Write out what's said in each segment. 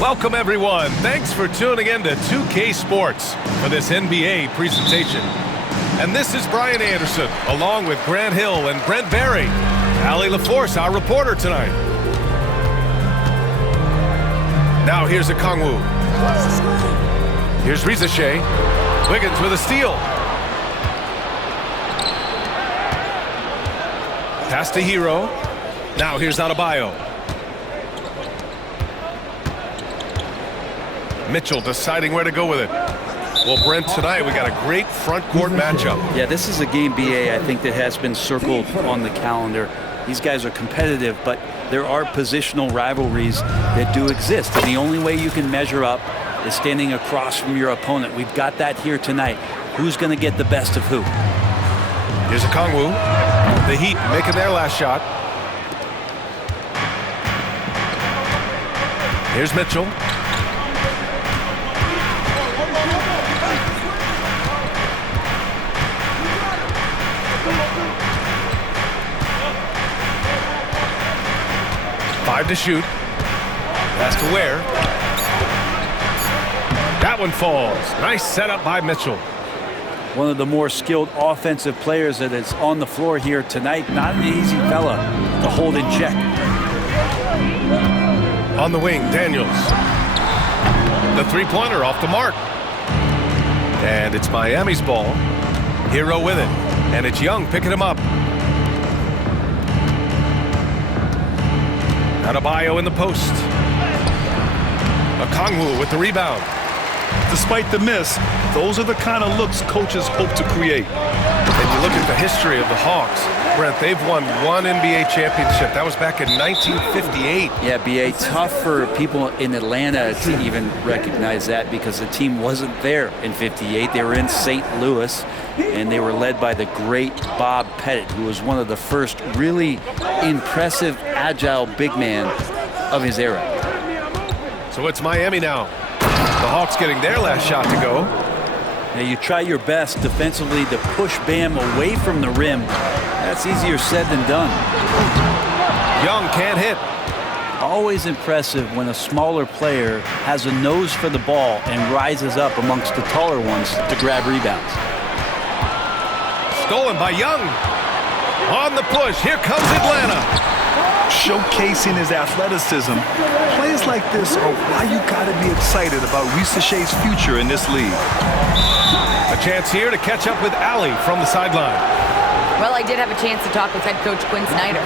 Welcome, everyone. Thanks for tuning in to 2K Sports for this NBA presentation. And this is Brian Anderson, along with Grant Hill and Brent Barry. Allie LaForce, our reporter tonight. Now here's Okongwu. Here's Risache. Wiggins with a steal. Pass to Hero. Now here's Adebayo. Mitchell deciding where to go with it. Well, Brent, tonight we got a great front court matchup. Yeah, this is a game, BA, I think that has been circled on the calendar. These guys are competitive, but there are positional rivalries that do exist. And the only way you can measure up is standing across from your opponent. We've got that here tonight. Who's going to get the best of who? Here's Okongwu. The Heat making their last shot. Here's Mitchell. Five to shoot. Pass to Ware. That one falls. Nice setup by Mitchell. One of the more skilled offensive players that is on the floor here tonight. Not an easy fella to hold in check. On the wing, Daniels. The three-pointer off the mark. And it's Miami's ball. Hero with it. And it's Young picking him up. Adebayo in the post. Okongwu with the rebound. Despite the miss, those are the kind of looks coaches hope to create. And you look at the history of the Hawks, Brent, they've won one NBA championship. That was back in 1958. Yeah, BA, tough for people in Atlanta to even recognize that because the team wasn't there in 58. They were in St. Louis, and they were led by the great Bob Pettit, who was one of the first really impressive, agile big man of his era. So it's Miami now. The Hawks getting their last shot to go. Now you try your best defensively to push Bam away from the rim. That's easier said than done. Young can't hit. Always impressive when a smaller player has a nose for the ball and rises up amongst the taller ones to grab rebounds. Stolen by Young. On the push, here comes Atlanta. Showcasing his athleticism, plays like this are why you gotta be excited about Risache's future in this league. A chance here to catch up with Allie from the sideline. Well, I did have a chance to talk with head coach Quinn Snyder.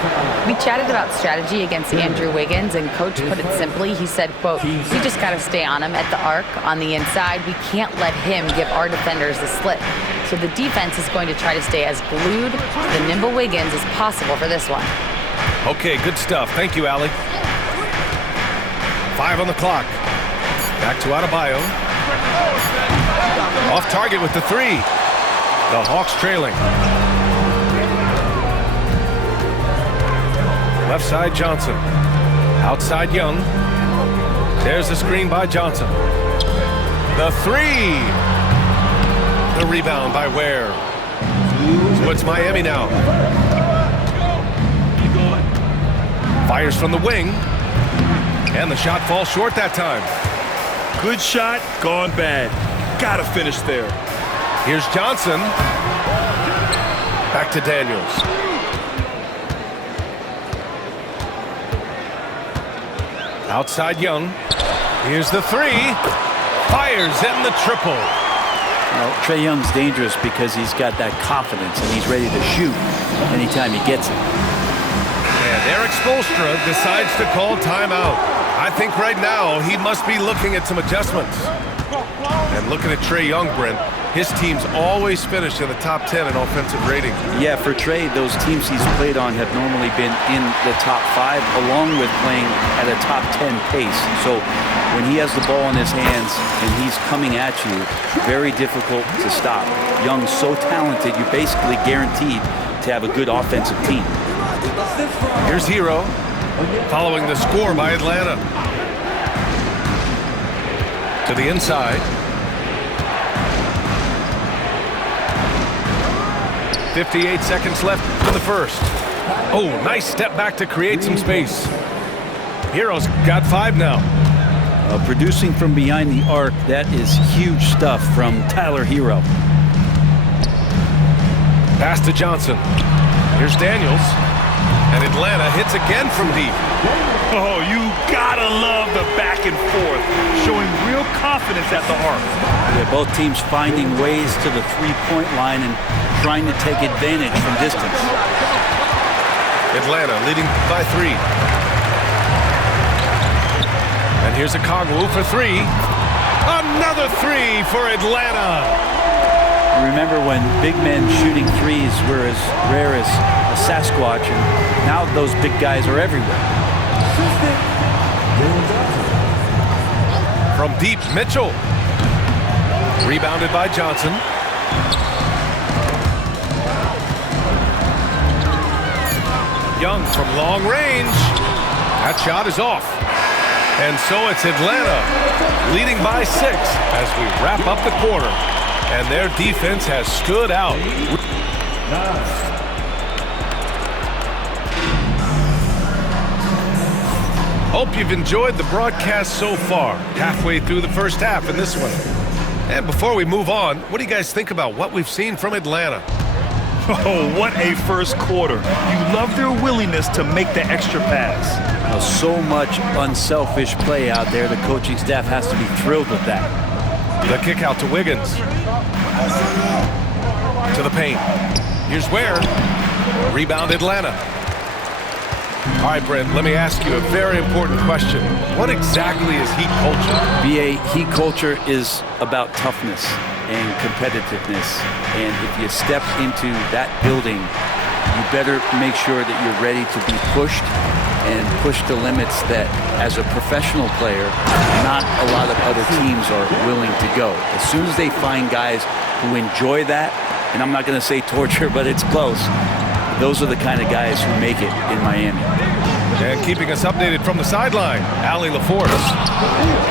We chatted about strategy against Andrew Wiggins, and coach put it simply. He said, quote, "We just got to stay on him at the arc on the inside. We can't let him give our defenders the slip. So the defense is going to try to stay as glued to the nimble Wiggins as possible for this one." Okay, good stuff. Thank you, Allie. 5 on the clock. Back to Adebayo. Off target with the three. The Hawks trailing. Left side, Johnson. Outside, Young. There's the screen by Johnson. The three. The rebound by Ware. So it's Miami now. Fires from the wing. And the shot falls short that time. Good shot, gone bad. Gotta finish there. Here's Johnson. Back to Daniels. Outside Young. Here's the three. Fires in the triple. Well, Trae Young's dangerous because he's got that confidence and he's ready to shoot anytime he gets it. And Eric Spoelstra decides to call timeout. I think right now he must be looking at some adjustments. And looking at Trae Young, Brent, his teams always finish in the top 10 in offensive rating. Yeah, for Trae, those teams he's played on have normally been in the top 5, along with playing at a top 10 pace. So when he has the ball in his hands and he's coming at you, very difficult to stop. Young's so talented, you're basically guaranteed to have a good offensive team. Here's Hero, following the score by Atlanta. To the inside. 58 seconds left in the first. Oh, nice step back to create some space. Hero's got 5 now. Producing from behind the arc, that is huge stuff from Tyler Hero. Pass to Johnson. Here's Daniels. And Atlanta hits again from deep. Oh, you gotta love the back and forth, showing real confidence at the arc. Yeah, both teams finding ways to the three-point line and trying to take advantage from distance. Atlanta leading by 3. And here's a Okongwu for 3. Another 3 for Atlanta. Remember when big men shooting threes were as rare as a Sasquatch, and now those big guys are everywhere. From deep, Mitchell. Rebounded by Johnson. Young from long range. That shot is off. And so it's Atlanta leading by 6 as we wrap up the quarter. And their defense has stood out. Hope you've enjoyed the broadcast so far. Halfway through the first half in this one. And before we move on, what do you guys think about what we've seen from Atlanta? Oh, what a first quarter. You love their willingness to make the extra pass. So much unselfish play out there. The coaching staff has to be thrilled with that. The kick out to Wiggins. To the paint. Here's Ware. Rebound Atlanta. All right, Brent, let me ask you a very important question. What exactly is Heat culture? BA, Heat culture is about toughness and competitiveness. And if you step into that building, you better make sure that you're ready to be pushed and push the limits that, as a professional player, not a lot of other teams are willing to go. As soon as they find guys who enjoy that, and I'm not going to say torture, but it's close, those are the kind of guys who make it in Miami. And keeping us updated from the sideline, Allie LaForce.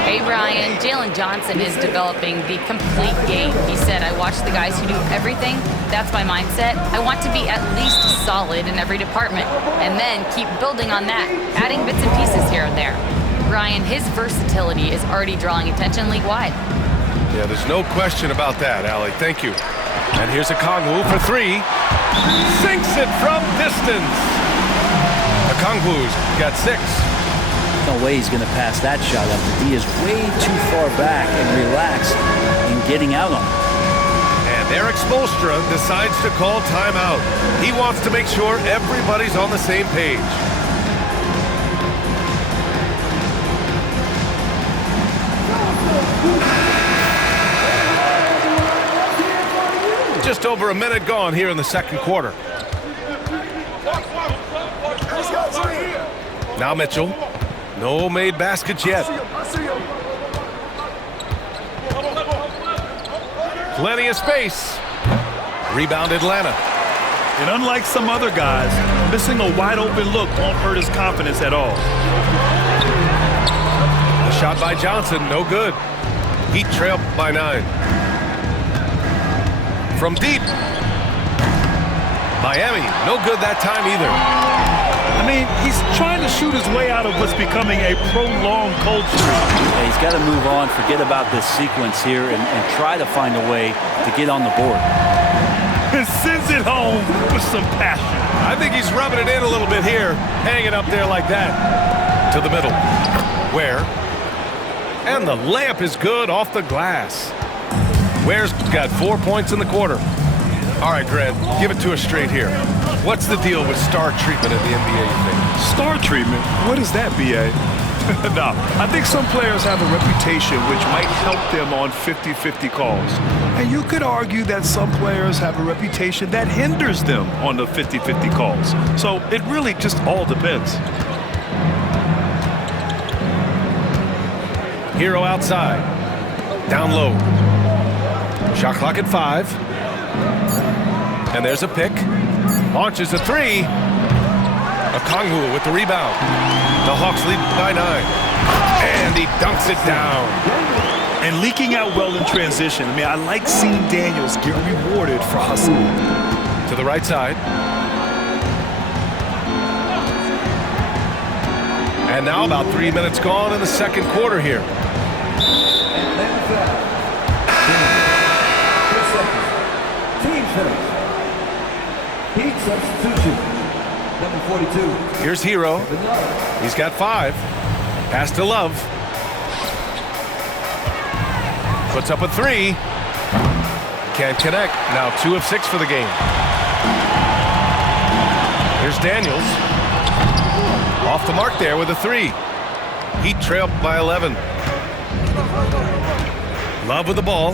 Hey, Brian. Jalen Johnson is developing the complete game. He said, I watch the guys who do everything. That's my mindset. I want to be at least solid in every department and then keep building on that, adding bits and pieces here and there. Brian, his versatility is already drawing attention league-wide. Yeah, there's no question about that, Allie. Thank you. And here's a Okongwu for 3. Sinks it from distance. Okongwu's got 6. No way he's going to pass that shot up. He is way too far back and relaxed in getting out on it. And Erik Spoelstra decides to call timeout. He wants to make sure everybody's on the same page. Just over a minute gone here in the second quarter. Now Mitchell. No made baskets yet. Plenty of space. Rebound Atlanta. And unlike some other guys, missing a wide open look won't hurt his confidence at all. The shot by Johnson, no good. Heat trail by 9. From deep. Miami, no good that time either. I mean, he's trying to shoot his way out of what's becoming a prolonged cold streak. Yeah, he's got to move on, forget about this sequence here, and try to find a way to get on the board. And sends it home with some passion. I think he's rubbing it in a little bit here, hanging up there like that. To the middle. Ware. And the layup is good off the glass. Ware's got 4 points in the quarter. All right, Grant, give it to us straight here. What's the deal with star treatment in the NBA, you think? Star treatment? What is that, B.A.? No, I think some players have a reputation which might help them on 50-50 calls. And you could argue that some players have a reputation that hinders them on the 50-50 calls. So it really just all depends. Hero outside. Down low. Shot clock at 5. And there's a pick. Launches a 3. Okongwu with the rebound. The Hawks lead by 9. And he dunks it down. And leaking out well in transition. I mean, I like seeing Daniels get rewarded for hustling. To the right side. And And now about 3 minutes gone in the second quarter here. Heat substitution. Number 42. Here's Hero. He's got 5. Pass to Love. Puts up a 3. Can't connect. Now 2 of 6 for the game. Here's Daniels. Off the mark there with a 3. Heat trailed by 11. Love with the ball.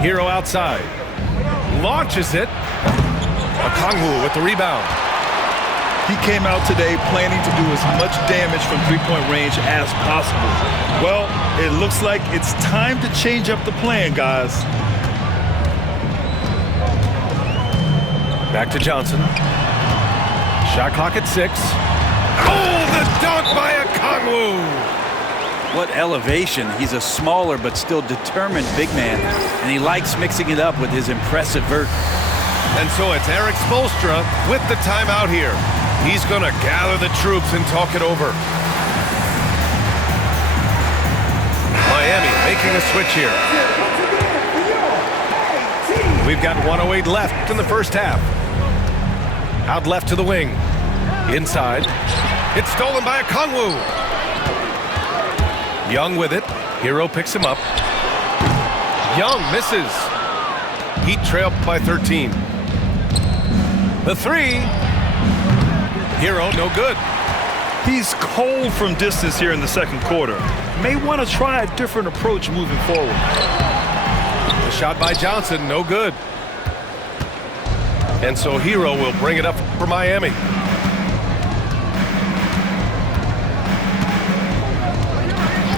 Hero outside. Launches it. Okongwu with the rebound. He came out today planning to do as much damage from three-point range as possible. Well, it looks like it's time to change up the plan, guys. Back to Johnson. Shot clock at 6. Oh, the dunk by Okongwu! What elevation. He's a smaller but still determined big man, and he likes mixing it up with his impressive vert. And so it's Erik Spoelstra with the timeout here. He's going to gather the troops and talk it over. Miami making a switch here. We've got 1:08 left in the first half. Out left to the wing. Inside. It's stolen by Okongwu. Young with it. Hero picks him up. Young misses. Heat trailed by 13. The 3. Hero no good. He's cold from distance here in the second quarter. May want to try a different approach moving forward. The shot by Johnson, no good. And so Hero will bring it up for Miami.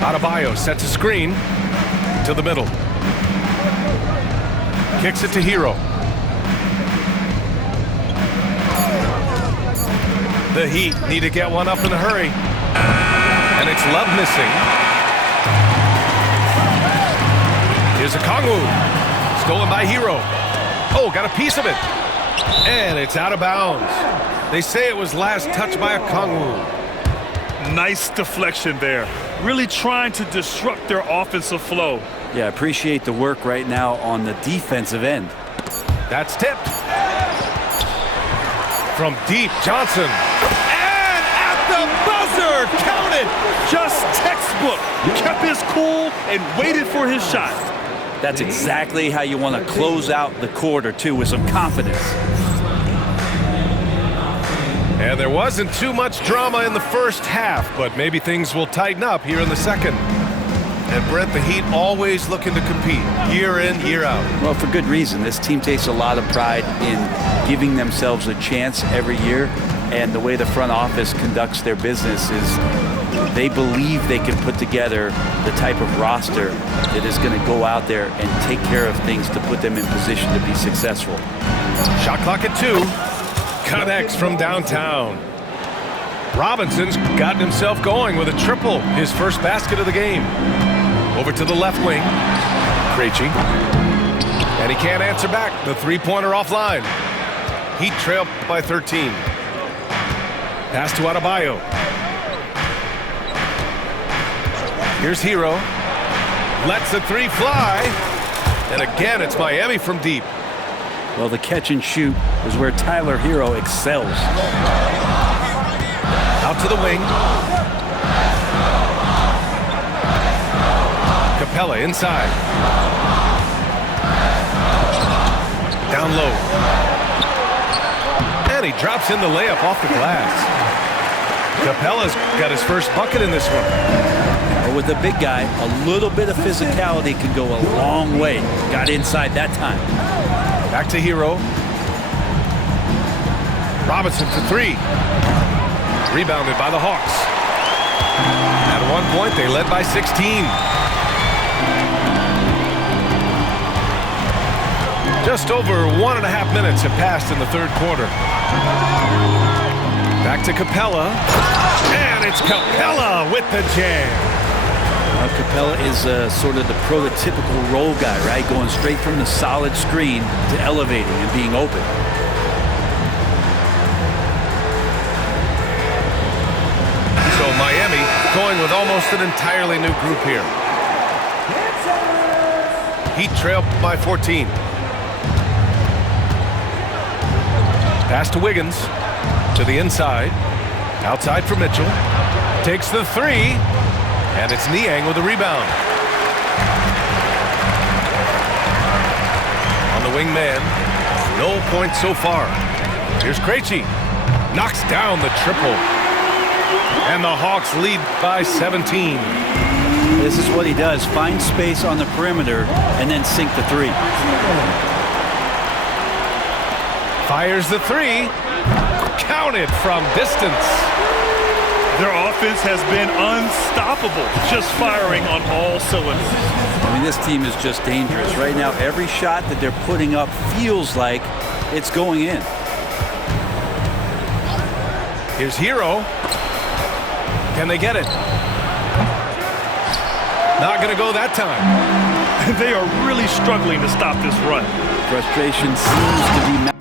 Adebayo sets a screen to the middle. Kicks it to Hero. The Heat need to get one up in a hurry. And it's Love missing. Here's Okongwu. Stolen by Hero. Oh, got a piece of it. And it's out of bounds. They say it was last touched by Okongwu. Nice deflection there. Really trying to disrupt their offensive flow. Yeah, appreciate the work right now on the defensive end. That's tipped. From deep, Johnson. And at the buzzer, counted. Just textbook. Kept his cool and waited for his shot. That's exactly how you want to close out the quarter, too, with some confidence. And there wasn't too much drama in the first half, but maybe things will tighten up here in the second. And Brent, the Heat always looking to compete year in, year out. Well, for good reason. This team takes a lot of pride in giving themselves a chance every year. And the way the front office conducts their business is they believe they can put together the type of roster that is going to go out there and take care of things to put them in position to be successful. Shot clock at 2. Connects from downtown. Robinson's gotten himself going with a triple, his first basket of the game. Over to the left wing. Krejci. And he can't answer back. The three-pointer offline. Heat trailed by 13. Pass to Adebayo. Here's Hero. Lets the 3 fly. And again, it's Miami from deep. Well, the catch and shoot is where Tyler Hero excels. Out to the wing. Capella inside. Down low. And he drops in the layup off the glass. Capella's got his first bucket in this one. But with a big guy, a little bit of physicality can go a long way. Got inside that time. Back to Hero. Robinson for 3. Rebounded by the Hawks. At one point, they led by 16. Just over 1.5 minutes have passed in the third quarter. Back to Capella. And it's Capella with the jam. Capella is sort of the prototypical role guy, right? Going straight from the solid screen to elevating and being open. with almost an entirely new group here. Heat trail by 14. Pass to Wiggins. To the inside. Outside for Mitchell. Takes the three. And it's Niang with the rebound. On the wing man. No points so far. Here's Krejci. Knocks down the triple. And the Hawks lead by 17. This is what he does. Find space on the perimeter and then sink the three. Fires the three. Counted from distance. Their offense has been unstoppable, just firing on all cylinders. I mean, this team is just dangerous. Right now, every shot that they're putting up feels like it's going in. Here's Hero. Can they get it? Not going to go that time. They are really struggling to stop this run. Frustration seems to be